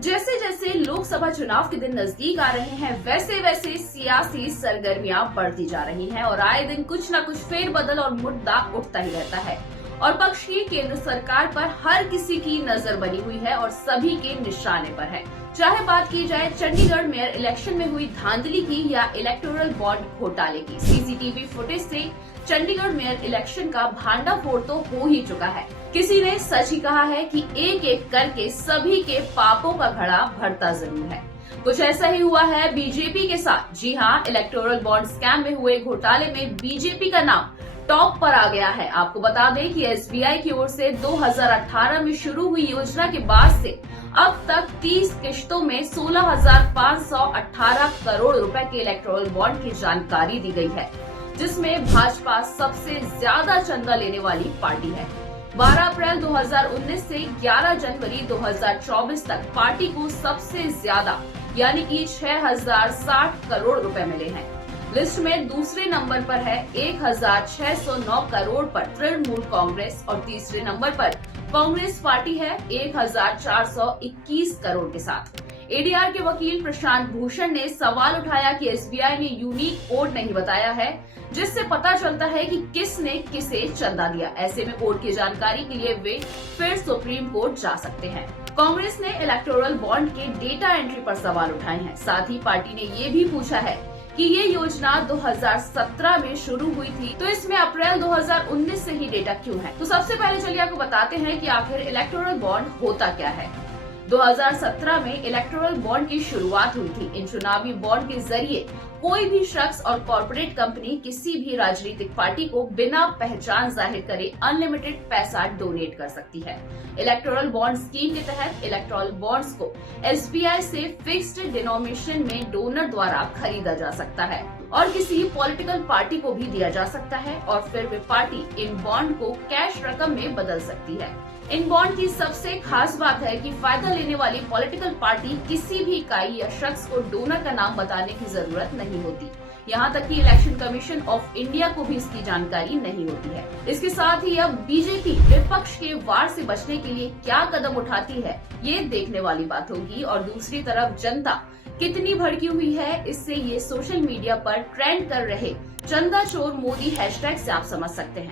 जैसे जैसे लोकसभा चुनाव के दिन नजदीक आ रहे हैं, वैसे वैसे सियासी सरगर्मियां बढ़ती जा रही हैं और आए दिन कुछ न कुछ फेरबदल और मुद्दा उठता ही रहता है। और पक्ष की केंद्र सरकार पर हर किसी की नजर बनी हुई है और सभी के निशाने पर है। चाहे बात की जाए चंडीगढ़ मेयर इलेक्शन में हुई धांधली की या इलेक्टोरल बॉन्ड घोटाले की, सीसीटीवी फुटेज से चंडीगढ़ मेयर इलेक्शन का भांडाफोड़ तो हो ही चुका है। किसी ने सच ही कहा है कि एक एक करके सभी के पापों का घड़ा भरता जरूर है। कुछ ऐसा ही हुआ है बीजेपी के साथ। जी हाँ, इलेक्टोरल बॉन्ड स्कैम में हुए घोटाले में बीजेपी का नाम टॉप पर आ गया है। आपको बता दें कि एसबीआई की ओर से 2018 में शुरू हुई योजना के बाद से अब तक 30 किश्तों में 16,518 करोड़ रुपए के इलेक्टोरल बॉन्ड की जानकारी दी गई है, जिसमें भाजपा सबसे ज्यादा चंदा लेने वाली पार्टी है। 12 अप्रैल 2019 से 11 जनवरी 2024 तक पार्टी को सबसे ज्यादा यानी कि 6,060 करोड़ रुपए मिले हैं। लिस्ट में दूसरे नंबर पर है 1,609 करोड़ पर तृणमूल कांग्रेस और तीसरे नंबर पर कांग्रेस पार्टी है 1,421 करोड़ के साथ। एडीआर के वकील प्रशांत भूषण ने सवाल उठाया कि एसबीआई ने यूनिक कोड नहीं बताया है, जिससे पता चलता है कि किसने किसे चंदा दिया। ऐसे में कोड की जानकारी के लिए वे फिर सुप्रीम कोर्ट जा सकते हैं। कांग्रेस ने इलेक्टोरल बॉन्ड के डेटा एंट्री पर सवाल उठाए हैं। साथ ही पार्टी ने ये भी पूछा है कि ये योजना 2017 में शुरू हुई थी, तो इसमें अप्रैल 2019 से ही डेटा क्यों है। तो सबसे पहले चलिए आपको बताते हैं कि आखिर इलेक्टोरल बॉन्ड होता क्या है। 2017 में इलेक्टोरल बॉन्ड की शुरुआत हुई थी। इन चुनावी बॉन्ड के जरिए कोई भी शख्स और कॉर्पोरेट कंपनी किसी भी राजनीतिक पार्टी को बिना पहचान जाहिर करे अनलिमिटेड पैसा डोनेट कर सकती है। इलेक्टोरल बॉन्ड स्कीम के तहत इलेक्टोरल बॉन्ड्स को एसबीआई से फिक्स्ड डिनोमिनेशन में डोनर द्वारा खरीदा जा सकता है और किसी पॉलिटिकल पार्टी को भी दिया जा सकता है और फिर वे पार्टी इन बॉन्ड को कैश रकम में बदल सकती है। इन बॉन्ड की सबसे खास बात है कि फायदा लेने वाली पॉलिटिकल पार्टी किसी भी इकाई या शख्स को डोनर का नाम बताने की जरूरत नहीं होती। यहाँ तक कि इलेक्शन कमीशन ऑफ इंडिया को भी इसकी जानकारी नहीं होती है। इसके साथ ही अब बीजेपी विपक्ष के वार से बचने के लिए क्या कदम उठाती है, ये देखने वाली बात होगी। और दूसरी तरफ जनता कितनी भड़की हुई है, इससे ये सोशल मीडिया पर ट्रेंड कर रहे चंदा चोर मोदी हैशटैग से आप समझ सकते हैं।